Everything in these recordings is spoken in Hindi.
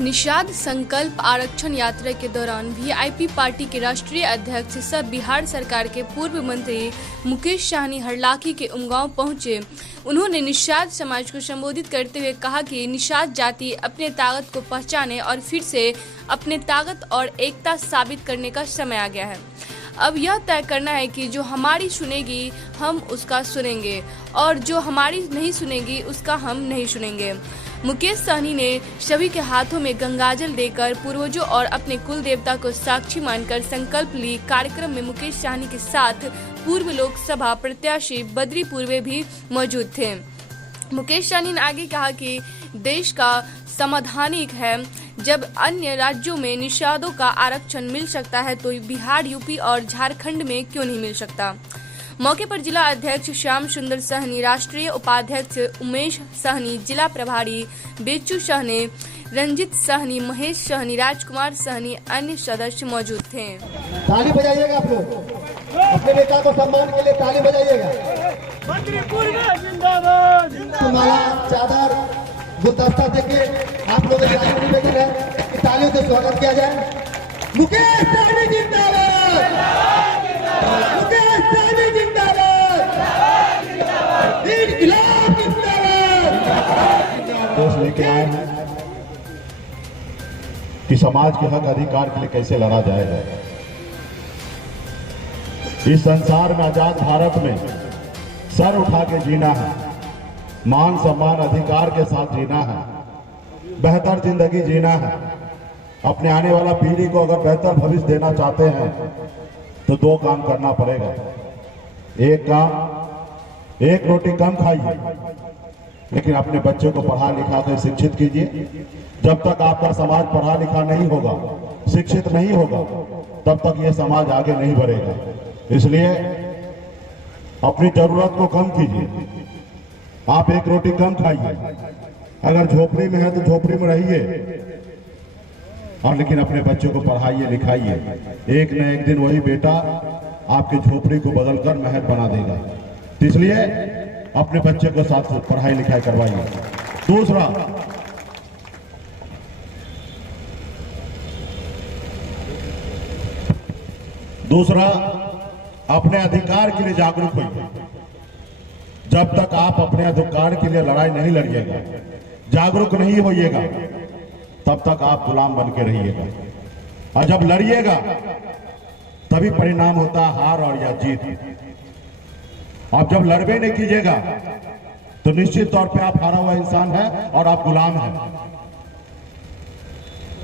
निषाद संकल्प आरक्षण यात्रा के दौरान वीआईपी पार्टी के राष्ट्रीय अध्यक्ष सह बिहार सरकार के पूर्व मंत्री मुकेश सहनी हरलाखी के उमगांव पहुंचे। उन्होंने निषाद समाज को संबोधित करते हुए कहा कि निषाद जाति अपने ताकत को पहचाने और फिर से अपने ताकत और एकता साबित करने का समय आ गया है। अब यह तय करना है कि जो हमारी सुनेगी हम उसका सुनेंगे और जो हमारी नहीं सुनेगी उसका हम नहीं सुनेंगे। मुकेश सहनी ने सभी के हाथों में गंगाजल देकर पूर्वजों और अपने कुल देवता को साक्षी मानकर संकल्प ली। कार्यक्रम में मुकेश सहनी के साथ पूर्व लोकसभा प्रत्याशी बद्री पूर्वे भी मौजूद थे। मुकेश सहनी ने आगे कहा कि देश का संवैधानिक है, जब अन्य राज्यों में निषादों का आरक्षण मिल सकता है तो बिहार, यूपी और झारखंड में क्यों नहीं मिल सकता। मौके पर जिला अध्यक्ष श्याम सुंदर सहनी, राष्ट्रीय उपाध्यक्ष उमेश सहनी, जिला प्रभारी बेचू सहनी, रंजित सहनी, महेश सहनी, राजकुमार सहनी, अन्य सदस्य मौजूद थे। ताली बजाइएगा आप लोग, अपने नेता को सम्मान के लिए ताली बजाइएगा। माला, चादर, गुलदस्ता देके आप लोग तालियों से स्वागत किया जाए। मुकेश सहनी जिंदाबाद, मुकेश सहनी जिंदाबाद, इनकलाब जिंदाबाद। देश लेके आए हैं कि समाज के हक अधिकार के लिए कैसे लड़ा जाएगा। इस संसार में, आजाद भारत में सर उठा के जीना है, मान सम्मान अधिकार के साथ जीना है, बेहतर जिंदगी जीना है। अपने आने वाला पीढ़ी को अगर बेहतर भविष्य देना चाहते हैं तो दो काम करना पड़ेगा। एक काम, एक रोटी कम खाइए, लेकिन अपने बच्चे को पढ़ा लिखा कर शिक्षित कीजिए। जब तक आपका समाज पढ़ा लिखा नहीं होगा, शिक्षित नहीं होगा, तब तक ये समाज आगे नहीं बढ़ेगा। इसलिए अपनी जरूरत को कम कीजिए। आप एक रोटी कम खाइए, अगर झोपड़ी में है तो झोपड़ी में रहिए, और लेकिन अपने बच्चों को पढ़ाइए लिखाइए। एक न एक दिन वही बेटा आपकी झोपड़ी को बदलकर महल बना देगा। तो इसलिए अपने बच्चे को साथ पढ़ाई लिखाई करवाइए। दूसरा अपने अधिकार के लिए जागरूक होइए। जब तक आप अपने अधिकार के लिए लड़ाई नहीं लड़िएगा, जागरूक नहीं होइएगा, तब तक आप गुलाम बन के रहिएगा। और जब लड़िएगा तभी परिणाम होता है हार और या जीत। आप जब लड़बे नहीं कीजिएगा तो निश्चित तौर पे आप हारा हुआ इंसान है और आप गुलाम हैं।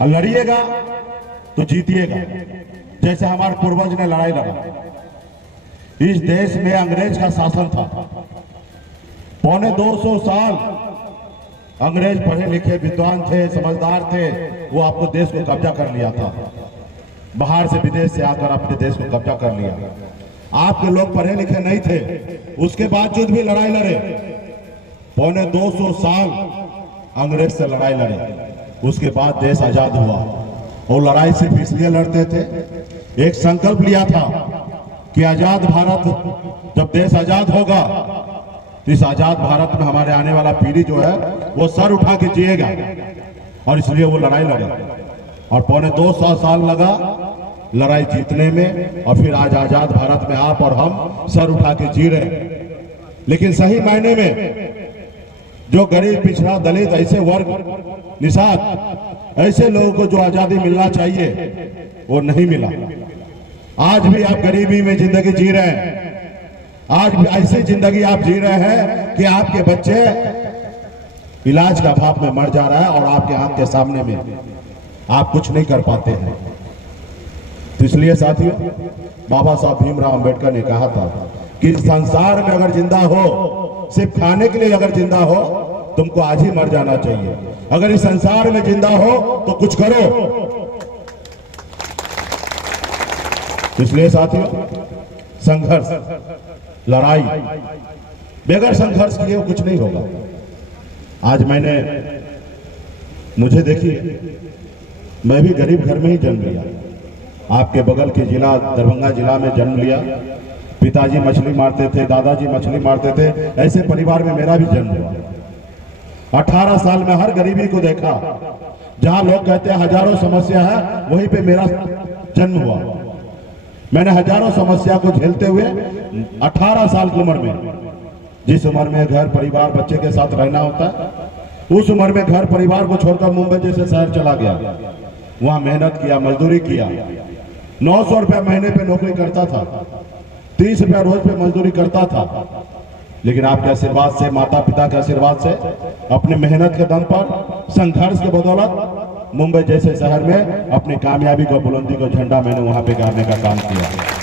और लड़िएगा तो जीतिएगा। जैसे हमारे पूर्वज ने लड़ाई लड़ा, इस देश में अंग्रेज का शासन था। पौने 200 साल अंग्रेज पढ़े लिखे विद्वान थे, समझदार थे, वो आपको देश को कब्जा कर लिया था। बाहर से, विदेश से आकर अपने देश को कब्जा कर लिया। आपके लोग पढ़े लिखे नहीं थे, उसके बावजूद भी लड़ाई लड़े। पौने 200 साल अंग्रेज से लड़ाई लड़े, उसके बाद देश आजाद हुआ। और लड़ाई सिर्फ इसलिए लड़ते थे, एक संकल्प लिया था कि आजाद भारत, जब देश आजाद होगा तो इस आजाद भारत में हमारे आने वाला पीढ़ी जो है वो सर उठा के जिएगा। और इसलिए वो लड़ाई लड़े और पौने 200 साल लगा लड़ाई जीतने में। और फिर आज आजाद भारत में आप और हम सर उठा के जी रहे। लेकिन सही मायने में जो गरीब, पिछड़ा, दलित, ऐसे वर्ग, निषाद, ऐसे लोगों को जो आजादी मिलना चाहिए वो नहीं मिला। आज भी आप गरीबी में जिंदगी जी रहे हैं। आज भी ऐसी जिंदगी आप जी रहे हैं कि आपके बच्चे इलाज का अभाव में मर जा रहा है और आपके आंख के सामने में आप कुछ नहीं कर पाते हैं। तो इसलिए साथियों, बाबा साहब भीमराव अंबेडकर ने कहा था कि संसार में अगर जिंदा हो, सिर्फ खाने के लिए अगर जिंदा हो, तुमको आज ही मर जाना चाहिए। अगर इस संसार में जिंदा हो तो कुछ करो। इसलिए साथियों, संघर्ष, लड़ाई, बगैर संघर्ष किए कुछ नहीं होगा। आज मुझे देखिए, मैं भी गरीब घर में ही जन्म लिया। आपके बगल के जिला दरभंगा जिला में जन्म लिया। पिताजी मछली मारते थे, दादाजी मछली मारते थे, ऐसे परिवार में मेरा भी जन्म हुआ। 18 साल में हर गरीबी को देखा, जहां लोग कहते हैं हजारों समस्या है, वहीं पे मेरा जन्म हुआ। मैंने हजारों समस्या को झेलते हुए 18 साल की उम्र में, जिस उम्र में घर परिवार बच्चे के साथ रहना होता है, उस उम्र में घर परिवार को छोड़कर मुंबई जैसे शहर चला गया। वहां मेहनत किया, मजदूरी किया। 900 रुपया महीने पे नौकरी करता था, 30 रुपया रोज पे मजदूरी करता था। लेकिन आपके आशीर्वाद से, माता पिता के आशीर्वाद से, अपने मेहनत के दम पर, संघर्ष के बदौलत मुंबई जैसे शहर में अपनी कामयाबी को, बुलंदी को झंडा मैंने वहां पे गाड़ने का काम किया।